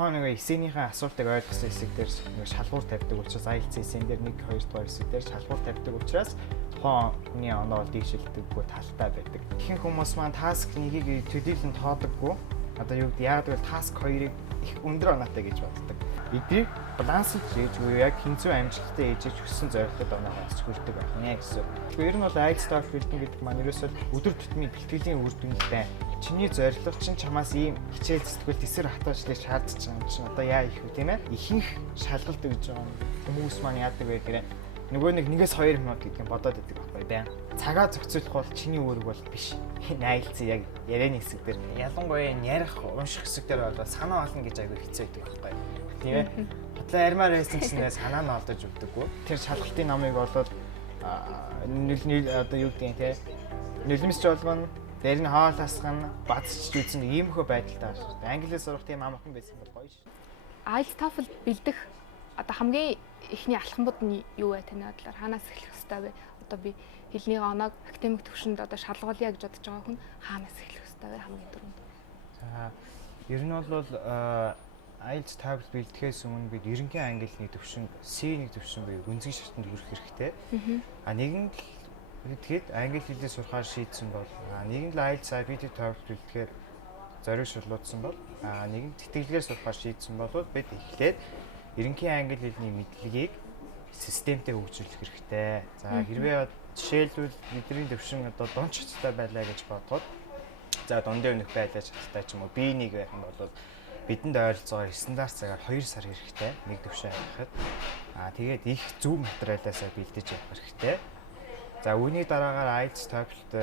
тухайн нэг эсэнийхээ асуултыг ойлгосон хэсэг дээр нэг шалгуур тавьдаг учраас IELTS эсэн дээр 1 2 дугаар хэсэг дээр шалгуур тавьдаг учраас тухайн хүний оноо дийшилдэггүй талтай байдаг. Ихэнх хүмүүс маань task 1-ийг төдийлөн тоодоггүй. Одоо юу гэдэг яг л task 2-ыг их өндөр оноотой гэж боддог. Эдгээр балансд хийж буюу яг хинцүү амжилттай ээжиж хүссэн зорилгод оноогоос хүрдэг байна гэсэн. Тэгэхээр ер нь бол IELTS TOEFL бэлдэн гэдэг маань ерөөсөө өдөр тутмын бэлтгэлийн үр дүнтэй. Чиний зорилго чинь чамаас ийм хичээл зүтгэл тэсэр хатуучлыг шаардж байгаа юм чинь одоо яа их вэ тийм ээ? Ихэнх шалгалт өгж байгаа хүмүүс маань яадаг вэ гэхээр нөгөө нэгээс 2 минут гэдэг нь бодоод идэг байхгүй байн. Цагаа зохицуулах бол чиний үүрэг бол биш. Энэ IELTS яг ярианы хэсэг дээр ялангуяа ярих, унших хэсэг дээр бол санаа олно гэж айгүй хэцүү байдаг байхгүй. Тийм ээ. Хотлоо ярмаар байсан чинь санаа нь олдож өгдөггүй. Тэр шалгалтын номыг бол одоо юу гэдэг юм те нөлмөсч болгоно. Дээр нь хоол асгана, бацчж үзэн иймхүү байдалтай байна. Англиар сурах тийм амархан байсан бол гоё шүү. IELTS TOEFL бэлдэх одоо хамгийн эхний алхамбууд нь юу вэ таны бодлоор хаанаас эхлэх ёстой вэ? Одоо би хэлний оноог академик төвшөнд одоо шалгуулъя гэж бодож байгаа хүн хаанаас эхлэх ёстой вэ хамгийн түрүүнд? За ер нь бол IELTS TOEFL бэлтгэхээс өмнө бид ерөнхий англи төвшин C1 төвшин буюу гүнзгий шатанд хүрэх хэрэгтэй. Нэгэн тэгэхэд англи хэлээр сурахаар шийдсэн бол нэгэн л IELTS IBT TOEFL бэлтгэхээр зориг шулуудсан бол нэгэн тэтгэлгээр сурахаар шийдсэн бол бид эхлээд ерөнхий англи хэлний мэдлэгийг системтэй хөгжүүлэх хэрэгтэй. За хэрвээ жишээлбэл бидний төвшин одоо дунд шаттай байлаа гэж бодоход за дундын өнөх байлаа шаттай ч юм уу B1 байх юм бол бидэнд ойролцоогоор стандарт цагаар 2 сар хэрэгтэй нэг төвшин авахад. Тэгээд их зөв материалаасаа бэлдэж явах хэрэгтэй. За үүний дараагаар IELTS TOEFL-д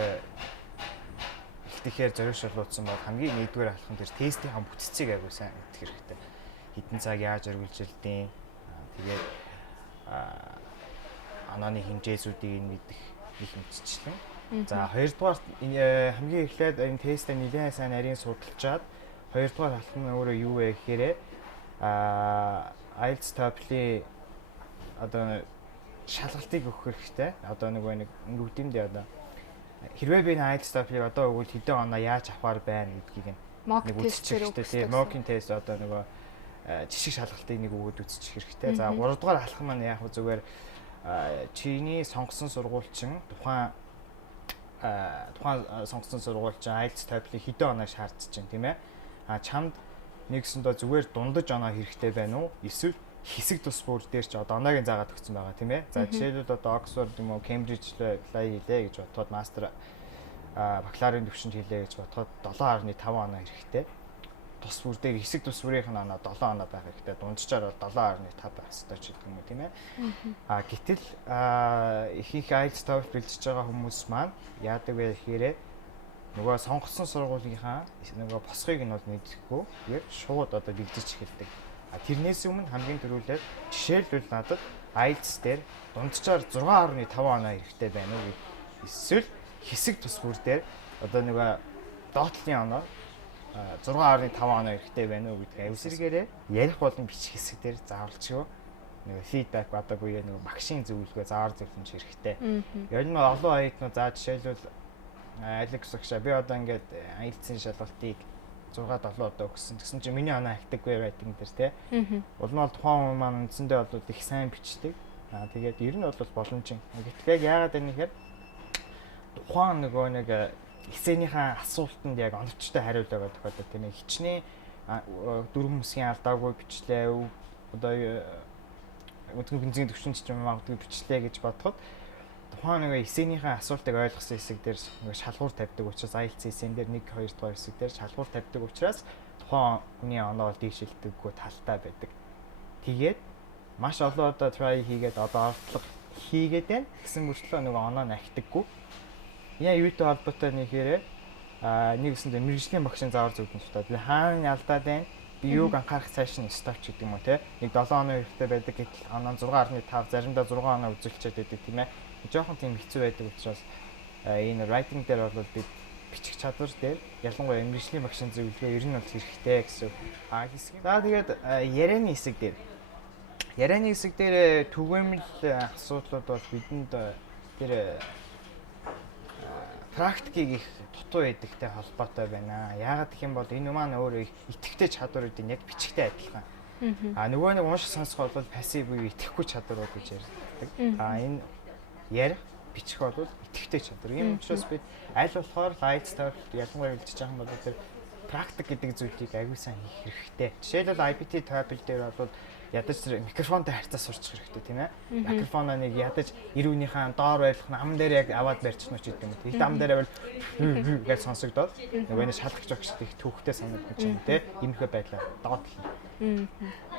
бэлтгэхээр зориг шалгуулсан бол хамгийн нэгдүгээр алхам дээр тестийн бүтцийг аягүй сайн мэдэх хэрэгтэй. Хэдэн цаг яаж өргөлжилдэв. Тэгээд онооны хэмжээсүүдийг мэдэх их мэдчихлээ. За хоёрдугаар хамгийн эхлээд энэ тестээ нэлээд сайн нарийн судалжаад хоёрдугаар алхам нь өөрөө юу вэ гэхээр IELTS TOEFL-ийн одоо шалгалтыг өгөх хэрэгтэй. Одоо нэг үгдэмдээ одоо хэрвээ би IELTS TOEFL-ийг одоо өгвөл хэдэн оноо яаж авахар байна гэдгийг нэг үзчих хэрэгтэй. Mock тест одоо нөгөө жишг шалгалтыг нэг өгөөд үзчих хэрэгтэй. За 3 дугаар алхам маань яг зүгээр чиний сонгосон сургуульчин тухайн сонгосон сургуульчин IELTS TOEFL-ийг хэдэн оноо шаардж байна тийм ээ. Чамд нэгсэндээ зүгээр дундаж оноо хэрэгтэй байна уу? Эсвэл хэсэг тус бүр дээр ч одоо оноогийн заагаад өгсөн байгаа тийм ээ. За жишээлбэл одоо Oxford юм уу Cambridge apply хийлээ гэж бодоход мастер бакалаврын төвшөнд хийлээ гэж бодоход 7.5 оноо хэрэгтэй. Тус бүр дээр хэсэг тус бүрийнх нь оноо 7 оноо байх хэрэгтэй. Дунджаар бол 7.5 байх хэрэгтэй ч гэдэг юм уу тийм ээ. Гэтэл ихэнх IELTS TOEFL бэлдэж байгаа хүмүүс маань яадаг вэ гэхээр нөгөө сонгосон сургуулийнхаа нөгөө босхийг нь бол мэдэхгүй. Тэгээд шууд одоо бэлдэж эхэлдэг. Тэрнээс өмнө хамгийн түрүүлээд жишээлбэл надад IELTS дээр дунджаар 6.5 оноо хэрэгтэй байна уу гэх. Эсвэл хэсэг тус бүр дээр одоо нөгөө доотлын оноо 6.5 оноо хэрэгтэй байна уу гэдэг. Эвсэргээрээ ярих болон бичих хэсэг дээр заавалчгүй нөгөө фидбек одоо буюу нөгөө багшийн зөвлөгөө заавар зөвлөмж хэрэгтэй. Яг нь олон оюутнууд за жишээлбэл Алекс багшаа би одоо ингээд IELTS-ийн шалгалтыг 6-7 удаа өгсөн. Тэгсэн чинь миний оноо ахтаггүй байдаг энэ төр тий. Уул нь бол тухайн хүн маань үндсэндээ бол их сайн бичдэг. Тэгээд ер нь бол боломж юм. Гэтэл яагаад вэ гэхээр тухайн нөгөө нэг эсэнийхээ асуултанд яг оновчтой хариулаагаа тохиолдод тийм ээ. Хичнээн дөрвөн хэсгийн алдаагүй бичлээ. Одоо өдгөн бензин төвшинч юм магадгүй бичлээ гэж бодоход тухайн нэг эсэнийхээ асуултыг ойлгосон хэсэг дээр нэг шалгуур тавьдаг учраас IELTS эсэн дээр 1 2 дугаар хэсэг дээр шалгуур тавьдаг учраас тухайн хүний оноо дийшилдэггүй талтай байдаг. Тэгээд маш олон удаа try хийгээд одоо ордлого хийгээд байна. Гэсэн мөртлөө нөгөө оноо нахтаггүй. Яа юутай холбоотой нэхээрээ нэгсэндээ мэрэгжлийн багшийн заавар зөвлөмж таа. Би хаана алдаад байна? Би юуг анхаарах цааш нь стоп ч гэдэг юм уу те. Нэг 7 оноо хэрэгтэй байдаг гэтэл оноо 6.5 заримдаа 6 оноо үзүүлчихэд байдаг тийм ээ. Жохон тийм хэцүү байдаг учраас энэ writing дээр бол бид бичих чадвар дээр ялангуяа мэрэгжлийн багшийн зөвлөгөө ер нь бол хэрэгтэй гэсэн хэсэг. За тэгээд ярианы хэсэг дээр ярианы хэсэг дээр түгээмэл асуудлууд бол бидэнд тэр практикийг их дутуу байдагтай холбоотой байна. Яагаад гэх юм бол энэ маань өөрөө их идэвхтэй чадваруудын яг бичгтэй адилхан. Нөгөө нэг унших сонсох бол пассив буюу идэхгүй чадварууд гэж ярьдаг. Энэ ярих бичих бол идэвхтэй чадвар. Ийм учраас бид аль болохоор Lights TOEFL ялангуяа хэлж байгаа юм бол тэр практик гэдэг зүйлийг аягүй сайн хийх хэрэгтэй. Жишээлбэл IBT TOEFL дээр бол ядаж микрофонтой харьцаа сурчих хэрэгтэй тийм ээ. Микрофоноо нэг ядаж ирүүнийхээ доор байлгах ам дээр яг аваад барьчихна ч гэдэг юм. Их ам дээр бол гэж сонсогдоод нөгөө нэг шалгах жогч их түүхтэй санагдаж байна тийм. Иймэрхүү байдлаар доод хэл.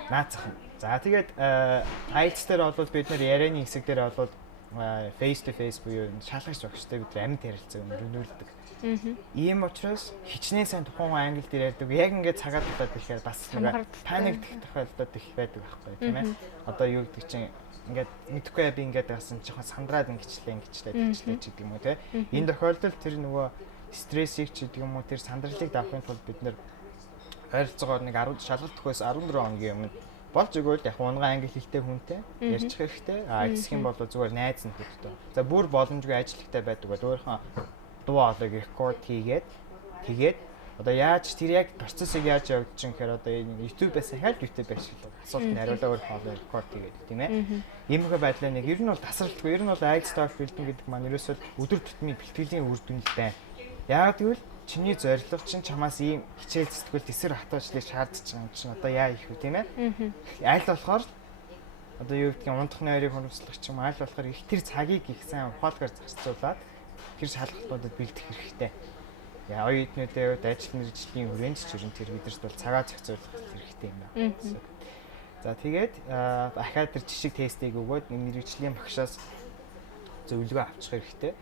Наацхан. За тэгээд IELTS дээр бол бид нэр ярианы хэсэг дээр бол face to face буюу шалгах жогчтой бид амьд ярилцаг өрнүүлдэг. Ийм учраас хичнээн сайн тухайн англи дээр ярьдаг. Яг ингээд цагаад удаад ихээр бас паник тохиолдод их байдаг байхгүй тийм ээ. Одоо юу гэдэг чинь ингээд мэдхгүй би ингээд гасан жоохон сандраад ингэчлээ гэдэг юм уу тийм. Энэ тохиолдолд тэр нөгөө стрессийг ч гэдэг юм уу тэр сандралыг давахын тулд бид нэр ойролцоогоор нэг 10 шалгалт төхөөс 14 хоногийн өмнө болж өгөөл яг унгаа англи хэлтэй хүнтэй ярьчих хэрэгтэй. Эцсэх юм бол зүгээр найз нь хэрэгтэй. За бүр боломжгүй ажилттай байдаг бол өөрийнхөө дуу хоолойг рекорд хийгээд тэгээд одоо яаж тэр яг процессыг яаж явуулж чинь гэхээр одоо энэ YouTube-аас хайлт YouTube-аас асуулт хариулаа өөр хоолой рекорд хийгээд тийм ээ. Иймэрхүү байдлаа нэг ер нь бол тасралтгүй ер нь бол IELTS TOEFL бэлдэн гэдэг маань ерөөсөө өдөр тутмын бэлтгэлийн үр дүн л байна. Яагаад гэвэл чиний зорилго чинь чамаас ийм хичээл зүтгэл тэсэр хатуучлыг шаардж байгаа юм чинь одоо яа их вэ тийм ээ. Аль болохоор одоо юу гэдгийг ундахны ойрыг хөрвслөх ч юм аль болохоор их тэр цагийг их сайн ухаалгаар зарцуулаад тэр шалгалтуудад бэлдэх хэрэгтэй. Яа оюутнуудын хувьд ажил мэргэжлийн хүрээнд ч юм тэр бидэрт бол цагаа зохицуулах хэрэгтэй юм байна. За тэгээд ахаад тэр жишг тестийг өгөөд мэргэжлийн багшаас зөвлөгөө авчих хэрэгтэй.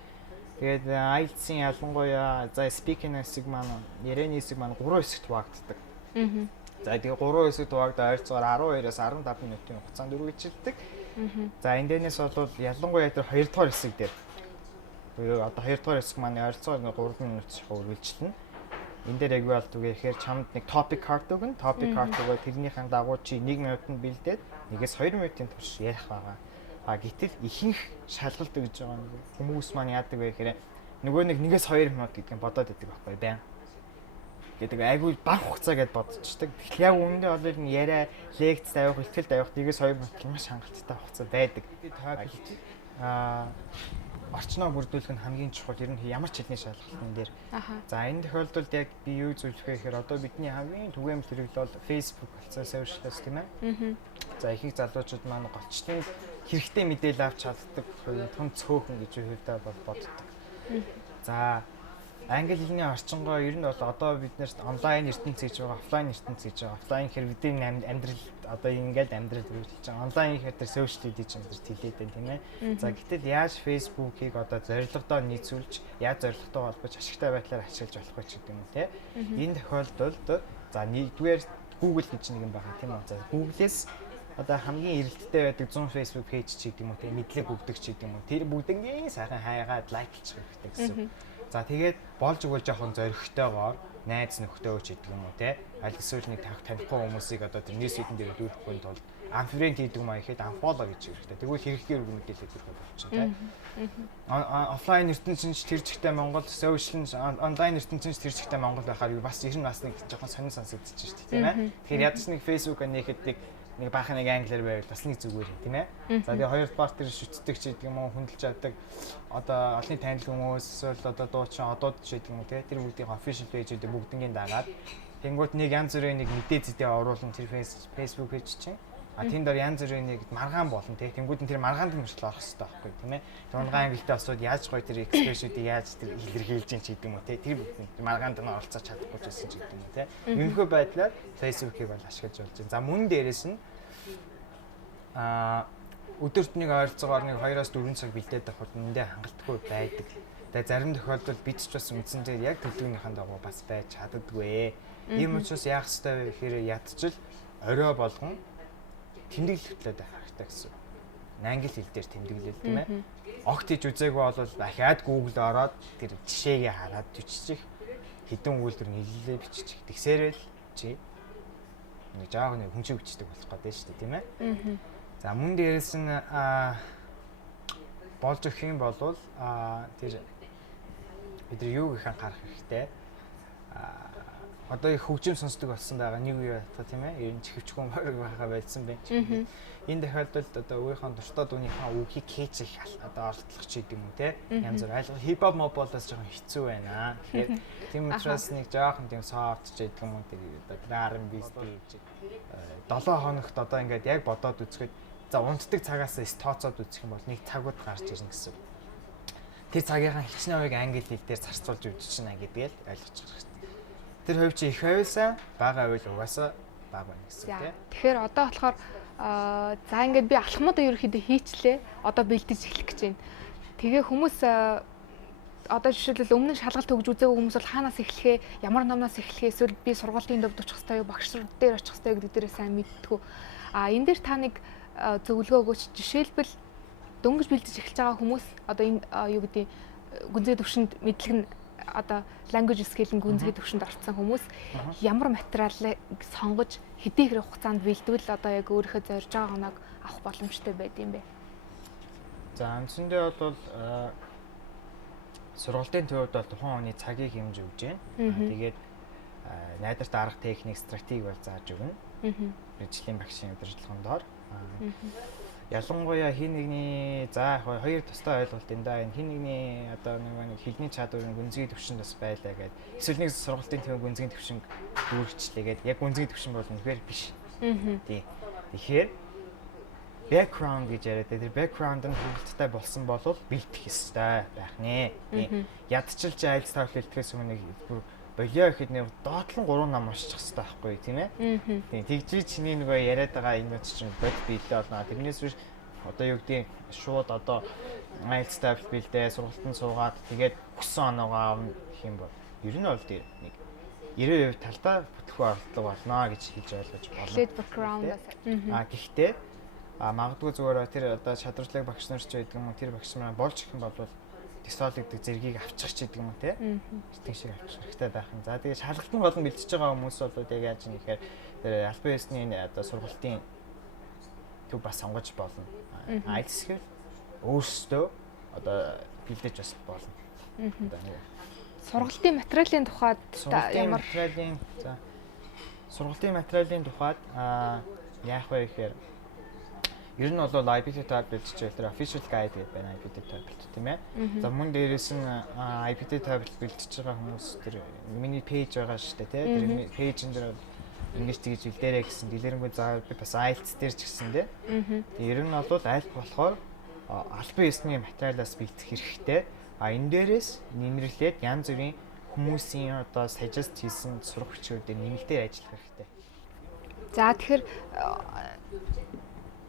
Тэгээд IELTS-ийн ялангуяа за speaking хэсэг маань ярианы хэсэг маань 3 хэсэгт хуваагддаг. За тэгээд 3 хэсэгт хуваагдаад ойролцоогоор 12-аас 15 минутын хугацаанд үргэлжилдэг. За энэ дээрээс бол ялангуяа тэр 2 дугаар хэсэг дээр одоо 2 дугаар хэсэг маань ойролцоогоор 3 минут үргэлжилнэ. Энэ дээр яг юу болдог вэ гэхээр чамд нэг topic card өгнө. Topic card өгөө тэрнийхэн дагуу чи 1 минутанд бэлдээд 1-2 минутын турш ярих байгаа. Гэтэл ихэнх шалгалт гэж байгаа хүмүүс маань яадаг вэ гэхээр нөгөө нэг 1-2 минут гэдгийг бодоод идэг байхгүй байн. Гэдэг айгүй бага хугацаа гэж бодчихдаг. Тэгэхээр яг үүндээ бол энэ яриа, лекц тавих, ихтгэл тавих 1-2 минут маш хангалттай хугацаа байдаг. Орчноо бүрдүүлэх нь хамгийн чухал ер нь ямар ч хэлний шалгалтын дээр. За энэ тохиолдолд яг би юу зөвлөх вэ гэхээр одоо бидний хамгийн түгээмэл хэрэглэл бол Facebook болсон сошиалс тийм ээ. За ихэнх залуучууд маань голчтын хэрэгтэй мэдээлэл авч чаддаг том цөөхөн гэж хувьдаа боддог. За англи хэлний орчингоо ер нь бол одоо бид нэрт онлайн ертөнц гэж байгаа, офлайн ертөнц гэж байгаа. Офлайн хэр бидний амьдрал одоо ингээд амьдрал үргэлж байгаа. Онлайн гэхээр тэр сошиал медиа ч амьдарч хэлээд байна тийм ээ. За гэтэл яаж Facebook-ийг одоо зорилгодоо нийцүүлж, яаж зорилготой холбож ашигтай байдлаар ашиглаж болох вэ гэдэг юм те. Энэ тохиолдолд за нэгдүгээр Google гэж нэг юм байгаа тийм үү. За Google-с одоо хамгийн эрэлттэй байдаг 100 Facebook page ч гэдэг юм уу те, мэдлэг өгдөг ч гэдэг юм уу. Тэр бүгднийг сайхан хайгаад лайклчих хэрэгтэй гэсэн. За тэгээд болж өгвөл жоохон зоригтойгоор найз нөхдөөө ч гэдэг юм уу те. Аль эсвэл нэг танихгүй хүмүүсийг одоо тэр нийсвитэн дээр дүүрэхгүй тулд unfriend хийдэг маа ихэд unfollow гэж хэрэгтэй. Тэгвэл хэрэглэхээр үг мэдээлэл өгөх болчихно те. Офлайн ертөнцийн тэр чигтээ Монгол social онлайн ертөнцийн тэр чигтээ Монгол байхаар бас ер нь бас нэг жоохон сонир сонсогдож шүү дээ тийм ээ. Тэгэхээр ядаж нэг Facebook-а нэхэд нэг баахан нэг англиар байвал бас нэг зүгээр юм тийм ээ. За тэгээ хоёрдугаар тэр шүтдэг ч гэдэг юм уу хүндэлж чаддаг одоо олонний танил хүмүүс эсвэл одоо дуучин одууд ч гэдэг юм уу тэр бүгдийн official page-үүдээ бүгднийг дагаад тэнгуут нэг янз бүрийн нэг мэдээ зэдээ оруулсан тэр Facebook page чинь тэнд дор янз бүрийн нэг маргаан болно тийм тэнгуут нь тэр маргаанд нь мөрчлөө орох хэрэгтэй байхгүй тийм ээ. Тунган англитэй асууд яаж гоё тэр expression-үүдийг яаж тэр илэрхийлж чинь ч гэдэг юм уу тэр бүгд маргаанд нь оролцож чадахгүй ч гэсэн ч гэдэг юм уу тийм. Иймэрхүү байдлаар Facebook-ийг бол ашиглаж болж байна. За мөн дээрэс нь өдөрт нэг ойролцоогоор нэг 2-4 цаг бэлдээд авах үндэ хангалтгүй байдаг. Тэгээ зарим тохиолдолд бид ч бас үндсэндээ яг төлөвлөгөөнийхэн дагуу бас байж чаддаггүй. Ийм учраас яах ёстой вэ гэхээр ядчил орой болгон тэмдэглэлтэй байх хэрэгтэй гэсэн. Англи хэл дээр тэмдэглэл тийм ээ. Огт хийж үзээгүй бол дахиад Google ороод тэр жишээгээ хараад биччих. Хэдэн үйлдвэр нийлэлээ биччих. Тэгсээрэл чи нэг жаахан нэг хүнчиг бичдэг болох гэдэг шүү дээ тийм ээ. За мөн дээрээс нь болж өгөх юм бол тэр бид нар юу гэх анхаарах хэрэгтэй. Одоо их хөгжим сонсдог болсон байгаа нэг үе байтга тийм ээ. Ер нь чихвчгүй байгаа байсан байх. Энэ тохиолдолд одоо өөрийнхөө дуртай дууныхаа үгийг хийж их одоо оролдлох ч гэдэг юм те. Янз бүр айлгал хипхоп моболоос жоохон хэцүү байна. Тэгэхээр тийм учраас нэг жоохон тийм софт ч гэдэг юм уу тэр одоо R&B stage 7 хоногт одоо ингээд яг бодоод үзэхэд за унтдаг цагаас тооцоод үзэх юм бол нэг цагууд гарч ирнэ гэсэн. Тэр цагийнхаа хичнээн хувийг англи хэл дээр зарцуулж үзчихнэ гэдгээл ойлгож байгаа. Тэр хувь чи их байвал бага байвал угаасаа бага байна гэсэн тийм. Тэгэхээр одоо болохоор за ингээд би алхмуудаа ерөөхдөө хийчлээ. Одоо бэлдэж эхлэх гэж байна. Тэгээ хүмүүс одоо жишээлбэл өмнө нь шалгалт өгж үзээгүй хүмүүс бол хаанаас эхлэхээ, ямар номноос эхлэхээ, эсвэл би сургуулийн дэвд очих хэрэгтэй юу, багш нар дээр очих хэрэгтэй юу гэдэг дээрээ сайн мэдтгүү. Энэ дээр та нэг зөвлөгөө өгөөч. Жишээлбэл дөнгөж бэлдэж эхэлж байгаа хүмүүс одоо энэ юу гэдэг гүнзгий төвшөнд мэдлэг нь одоо language skill-ийн гүнзгий төвшөнд орсон хүмүүс ямар материалыг сонгож хэдий хэрэг хугацаанд бэлдвэл одоо яг өөрийнхөө зорж байгаа хоног авах боломжтой байд юм бэ? За үндсэндээ бол сургалтын төвд бол тухайн хүний цагийг хэмж өгж байна. Тэгээд найдарт арга техник, стратеги бол зааж өгнө. Мэргэжлийн багшийн удирдлагын доор. Ялангуяа хин нэгний за хоёр тустай ойлголт энэ да энэ хин нэгний одоо нэг хэлний чадвар гүнзгий төвшөнд бас байлаа гэдэг. Эсвэл нэг сургалтын төв гүнзгий төвшинг дүүргчлээ гэдэг. Яг гүнзгий төвшин бол үнэхээр биш. Тий. Тэгэхээр background гэж яриад тэр background нь хөвгөлттэй болсон бол бэлтгэх ёстой байх нэ. Тий. Ядчилж айлц тавл бэлтгэхээс өмнө болио гэхэд нэг доотлон 3 ном уншчих хэрэгтэй байхгүй тийм ээ. Тийм тэгжиж чиний нөгөө яриад байгаа энэ чинь бод биелээ болно. Тэрнээс биш одоо юу гэдэг шууд одоо айлц тавл бэлдээ сургалтанд суугаад тэгээд өссөн оноогоо гэх юм бол ер нь бол тэр нэг 90% талдаа бүтэхгүй оролдлого болно гэж хэлж ойлгож байна. Lead background-аас. Гэхдээ магадгүй зүгээр тэр одоо чадварчлаг багш нар ч байдаг юм уу тэр багш нар болж их юм бол тестол гэдэг зэргийг авчих ч гэдэг юм уу те. Тэг шиг авчих хэрэгтэй байх юм. За тэгээ шалгалтын болон бэлдэж байгаа хүмүүс бол яг яаж юм гэхээр тэр албан ёсны одоо сургалтын төв бас сонгож болно. IELTS гэвэл өөрсдөө одоо бэлдэж бас болно. Сургалтын материалын тухайд ямар сургалтын материалын тухайд яах вэ гэхээр ер нь бол IPT tablet хичээл дээр official guide гэдэг байна IPT tablet тийм ээ. За мөн дээрээс нь IPT tablet бэлтэж байгаа хүмүүс тэр миний пэйж байгаа шүү дээ тийм. Тэр пэйжэн дээр ингэж тэгж бэлдээрэй гэсэн дэлгэрэнгүй за би бас IELTS дээр ч гэсэн тийм. Ер нь бол аль болохоор албан ёсны материалаас бэлдэх хэрэгтэй. Энэ дээрээс нэмэрлээд янз бүрийн хүмүүсийн одоо suggest хийсэн сурагчдын нэмэлтээр ажиллах хэрэгтэй. За тэгэхээр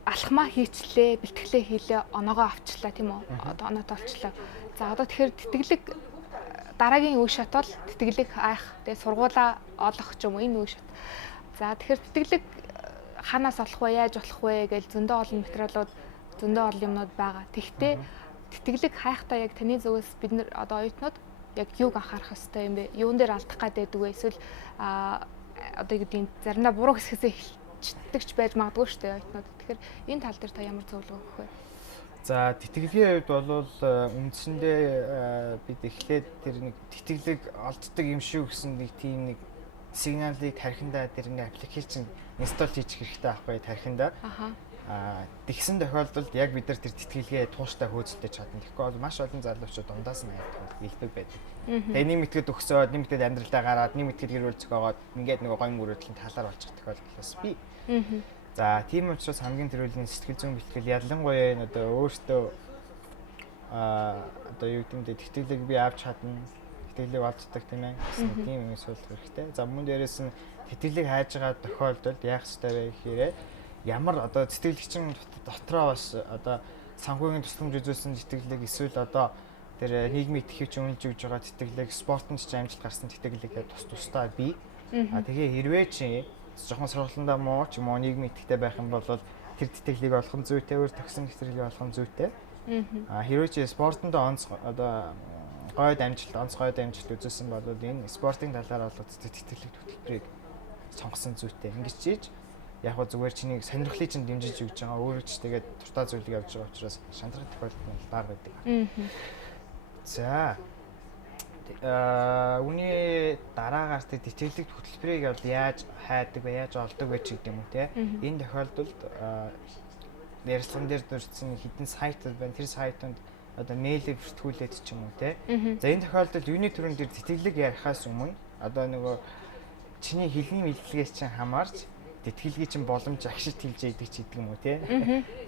алхмаа хийчлээ, бэлтгэлээ хийлээ, оноогоо авчлаа тийм үү? Одоо оноотой авчлаа. За одоо тэгэхээр тэтгэлэг дараагийн үе шат бол тэтгэлэг хайх, тэгээ сургуулаа олох ч юм уу энэ үе шат. За тэгэхээр тэтгэлэг ханаас олох вэ, яаж олох вэ гэж зөндөө олон материалууд, зөндөө олон юмнууд байгаа. Тэгвэл тэтгэлэг хайхтаа яг таны зүгээс бид нар одоо оюутнууд яг юуг анхаарах хэрэгтэй юм бэ? Юун дээр алдах гэдэг вэ? Эсвэл одоо гэдэг заримдаа буруу хэсгээс читдэгч байж магадгүй шүү дээ оюутнууд. Тэгэхээр энэ тал дээр та ямар зөвлөгөө өгөх вэ? За тэтгэлгийн хувьд бол үндсэндээ бид эхлээд тэр нэг тэтгэлэг олддог юм шүү гэсэн нэг тийм нэг сигналыг тархиндаа тэр нэг аппликейшн инсталл хийчих хэрэгтэй байхгүй тархиндаа. Тэгсэн тохиолдолд яг бид нар тэр тэтгэлгээ тууштай хөөцөлдөж чадна. Тэгэхгүй бол маш олон залуучууд дундаас нь илбэг байдаг. Тэгээ нэг мэтгэд өгсөөд, нэг мэтгэд амьдралдаа гараад, нэг мэтгэд гэр бүл зохиогоод ингээд нэг гойн мөрөдлийн талаар болчих тохиолдолоос би. За тийм учраас хамгийн түрүүлийн сэтгэл зүйн бэлтгэл ялангуяа энэ одоо өөртөө одоо юу гэмдэ тэтгэлэг би авч чадна. Тэтгэлэг олддог тийм ээ. Гэсэн тийм юм суулгах хэрэгтэй. За мөн дээрээс нь тэтгэлэг хайж байгаа тохиолдолд яах ёстой вэ гэхээр ямар одоо тэтгэлэгчин дотроо бас одоо санхүүгийн тусламж үзүүлсэн тэтгэлэг эсвэл одоо тэр нийгмийн итгэвч үнэлж өгж байгаа тэтгэлэг спортонд ч амжилт гарсан тэтгэлэг тусдаа бий. Тэгээ хэрвээ чи жоохон сургалтандаа муу ч юм уу нийгмийн итгэвтэй байх юм бол тэр тэтгэлгийг олох нь зүйтэй, өөр төгсөн тэтгэлгийг олох нь зүйтэй. Хэрвээ чи спортонд онц одоо гойд амжилт үзүүлсэн бол энэ спортын талаар олгогдсон тэтгэлэг хөтөлбөрийг сонгосон зүйтэй. Ингэж чийж яг гоо зүгээр чиний сонирхлыг чинь дэмжиж өгч байгаа өөрөө ч тэгээд туртаа зүйлийг явж байгаа учраас шантрах тохиолдол нь бага байдаг. За Үүний дараагаар тэтгэлэгт хөтөлбөрийг бол яаж хайдаг вэ, яаж олдог вэ ч гэдэг юм уу те. Энэ тохиолдолд ярьсан дээр дурдсан хэдэн сайтууд байна. Тэр сайтууд одоо мэйлийг бүртгүүлээд ч юм уу те. За энэ тохиолдолд юуны төрөн дээр тэтгэлэг ярихаас өмнө одоо нөгөө чиний хэлний мэдлэгээс чинь хамаарч тэтгэлгийн чинь боломж агшид хэлж яадаг ч гэдэг юм уу те.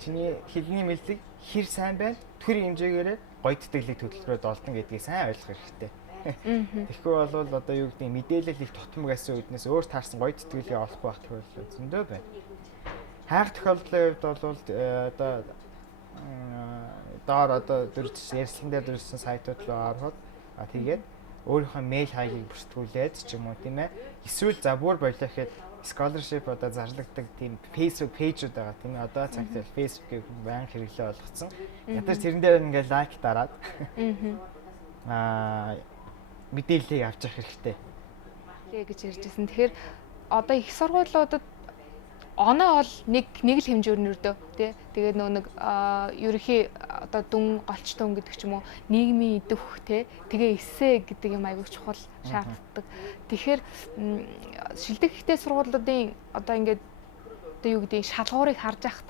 Чиний хэлний мэдлэг хэр сайн байна, тэр хэмжээгээр гоё тэтгэлэг төлөвлөрөөд олдон гэдгийг сайн ойлгох хэрэгтэй. Тэгэхгүй бол одоо юу гэдэг мэдээлэл их тутам гэсэн үднээс өөр таарсан гоё тэтгэлгийг олохгүй байх тохиолдол зөндөө байна. Хайх тохиолдлын хувьд бол одоо доор одоо ярьсан дээр дурдсан сайтууд руу ороход тэгээд өөрийнхөө мэйл хаягийг бүртгүүлээд ч юм уу тийм ээ. Эсвэл за бүр болоо гэхэд scholarship одоо зарлагддаг тийм Facebook пэйжүүд байгаа тийм ээ. Одоо цагт Facebook-ийг баян хэрэглээ болгоцсон. Ядаж тэрэн дээр ингээд лайк дараад мэдээллийг авч явах хэрэгтэй. Гэж ярьжсэн. Тэгэхээр одоо их сургуулиудад оноо бол нэг л хэмжээр нөрдөө тий. Тэгээд нэг ерөнхий одоо дүн голч дүн гэдэг ч юм уу нийгмийн идэх тий. Тэгээ эсэ гэдэг юм аягүй чухал шаардлагатай. Тэгэхээр шилдэг ихтэй сургуулиудын одоо ингээд одоо юу гэдэг шалгуурыг харж ахт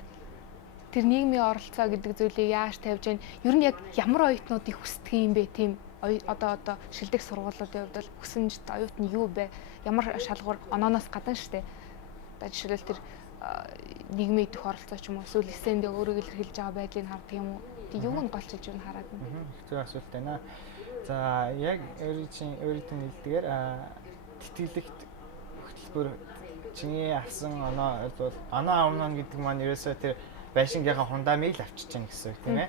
тэр нийгмийн оролцоо гэдэг зүйлийг яаж тавьж гэн ер нь яг ямар оюутнуудыг хүсдэг юм бэ тийм одоо шилдэг сургуулиудын хувьд бол хүсэмж оюутны юу бэ? Ямар шалгуур онооноос гадна штэ. Одоо жишээлбэл тэр нийгмийн идэх оролцоо ч юм уу эсвэл эсэндээ өөрийгөө илэрхийлж байгаа байдлыг хардаг юм уу? Тэг юуг нь голчилж юу хараад байна. Зөв асуулт байна. За яг өөрийнхөө хэлдгээр тэтгэлэгт хөтөлбөр чиний авсан оноо бол оноо авна гэдэг маань ерөөсөө тэр байшингийнхаа хундамыг л авчиж чинь гэсэн үг тийм ээ.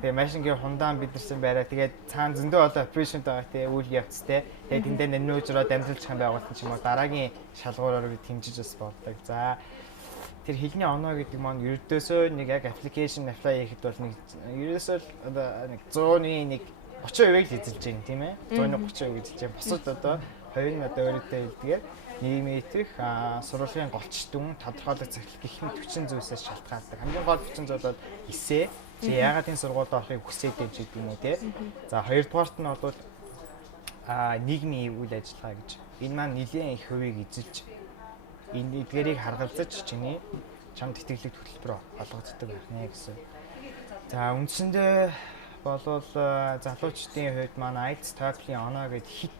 Тэгээ байшингийн хундам бидэрсэн байраа тэгээд цаана зөндөө олон операшн байгаа тийм үйл явц тийм. Тэгээд тэндээ нөөжрөө дамжуулах юм байгуулсан ч юм уу дараагийн шалгуураар тэмжиж бас болдог. За тэр хэлний оноо гэдэг маань ердөөсөө нэг яг аппликейшн apply хийхэд бол нэг ерөөсөө одоо нэг 100-ны нэг 30%-ийг л эзэлж байна тийм ээ. 130% эзэлж байна. Бусад одоо 2 нь одоо өөрөөдөө хэлдгээр нийгмийн идэх сургуулийн голч дүн тодорхойлох цагт гэх мэт хүчин зүйлсээс шалтгаалдаг. Хамгийн гол хүчин зүйл бол эсэ. Чи яагаад энэ сургуульд орохыг хүсээд байж гэдэг юм уу те. За хоёрдугаарт нь бол нийгмийн үйл ажиллагаа гэж. Энэ маань нэлийн их хувийг эзэлж энэ эдгээрийг харгалзаж чиний чамд тэтгэлэг төлбөрөөр олгогддог байх нэ гэсэн. За үндсэндээ болвол залуучдын хувьд маань IELTS TOEFL-ийн оноо гэд хит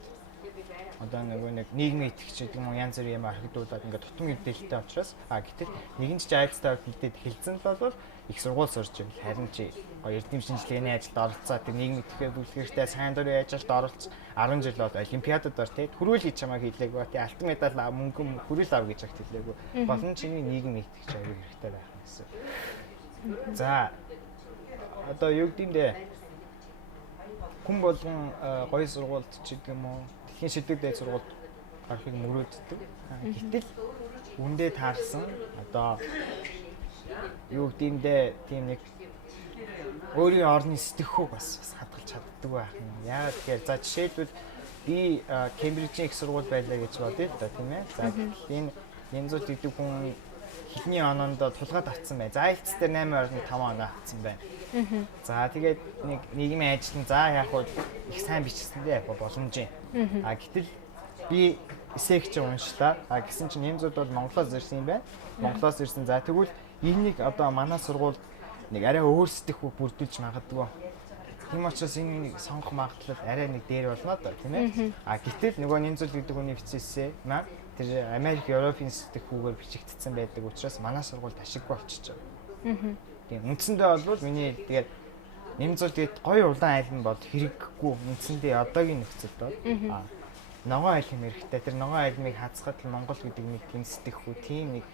одоо нэг нийгмийн итгэгч гэдэг юм уу янз бүрийн юм архидуулаад ингээд тутам мэдээлэлтэй учраас гэтэл нэгэн ч IELTS TOEFL-дэд хэлсэн бол их сургууль сурж ивэл харин чи эрдэм шинжилгээний ажилд оролцоод тэр нийгмийн итгэхээ бүлгэртэй сайн дурын ажилд оролцож 10 жил бол олимпиадад ор тий хүрээлж чамайг хэлээгүй тий алтан медаль мөнгө хүрэл ав гэж агт хэлээгүй болон чиний нийгмийн итгэгч аяг хэрэгтэй байх гэсэн. За одоо юу гэмдэ хүн болгон гоё сургуульд ч гэдэг юм уу дэлхийн шилдэг дээд сургуульд гарахыг мөрөөддөг. Гэтэл үндэ таарсан одоо юу гэмдэ тийм нэг өөрийн орны сэтгэхүй бас хадгалж чаддаг байх юм. Яагаад тэгэхээр за жишээлбэл би Кембрижийн их сургууль байлаа гэж бодъё л да тийм ээ. За энэ Янзуул гэдэг хүн хэлний оноонд тулгаад авсан бай. За IELTS дээр 8.5 оноо авсан байна. За тэгээд нэг нийгмийн ажилтан за яг хуу их сайн бичсэндээ яг боломж юм. Гэтэл би эсээгч уншлаа. Гэсэн чинь Янзууд бол Монголоос ирсэн юм байна. Монголоос ирсэн. За тэгвэл энийг одоо манай сургуульд нэг арай өөр сэтгэхүй бүрдүүлж магадгүй. Тийм учраас энэ сонгох магадлал арай нэг дээр болно доо тийм ээ. Гэтэл нөгөө Янзууд гэдэг хүний бичсээсээ маань тэр Америк, Европын сэтгэхүйгээр бичигдсэн байдаг учраас манай сургуульд ашиггүй болчихж байгаа. Тийм үндсэндээ бол миний тэгээд Нэмзүүл тэгээд гоё улаан айл нь бол хэрэггүй үндсэндээ одоогийн нөхцөлд бол ногоон айл юм хэрэгтэй. Тэр ногоон айлмыг хацхад Монгол гэдэг нэг тийм сэтгэхүй тийм нэг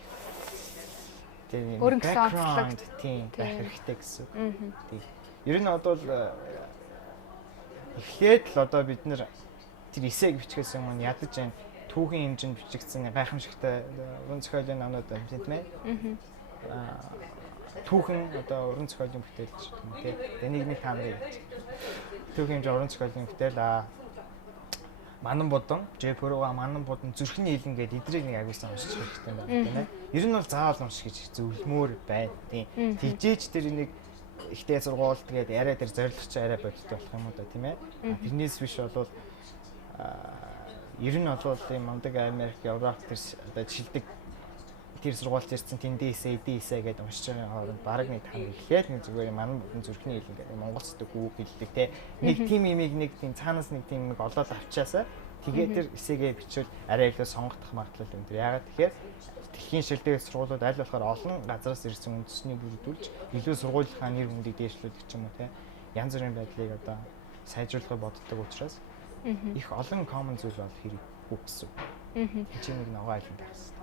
тийм background тийм байх хэрэгтэй гэсэн. Тийм. Ер нь одоо эхлээд л одоо бид нэр тэр эсэг бичгээс өмнө ядаж байна. Түүхийн хэмжээнд бичигдсэн гайхамшигтай уран зохиолын номнууд байна тийм ээ. Түүхэн одоо уран зохиолын бүтээлч юм тий. Энийг нэг таамаг гэж. Түүхэн хэмжээ уран зохиолын бүтээл Манан Будан, Жэпөрөга Манан Будан зүрхний хилэн гэдэг эдрийг нэг агуулсан уншиж хэрэгтэй байна тийм ээ. Ер нь бол заавал унших гэж зөвлөмөр байна тийм. Тэгжээч тэр нэг ихтэй сургууль тэгээд арай тэр зорилгоч арай бодит болох юм уу да тийм ээ. Тэрнээс биш бол ер нь бол ийм Мондөг Америк, Европ одоо жишилдэг тэр сургуульд ирсэн тэндээсээ эдээсээ гэдэг уншиж байгаа хооронд баг нэг тань эхлээд нэг зүгээр манай бүхэн зүрхний хэл ингээд Монгол зүг үг хэлдэг те нэг тим имийг нэг тийм цаанаас нэг тийм нэг олоод авчаасаа тэгээд тэр эсээгээ бичвэл арай илүү сонгогдох магадлал өндөр. Яагаад тэгэхээр дэлхийн шилдэг сургуулиуд аль болохоор олон газараас ирсэн үндэсний бүрдүүлж илүү сургуулийнхаа нэр хүндийг дээшлүүлэх ч юм уу те янз бүрийн байдлыг одоо сайжруулахыг боддог учраас их олон common зүйл бол хэрэггүй гэсэн. Чи нэг ногоо айлын байх хэрэгтэй.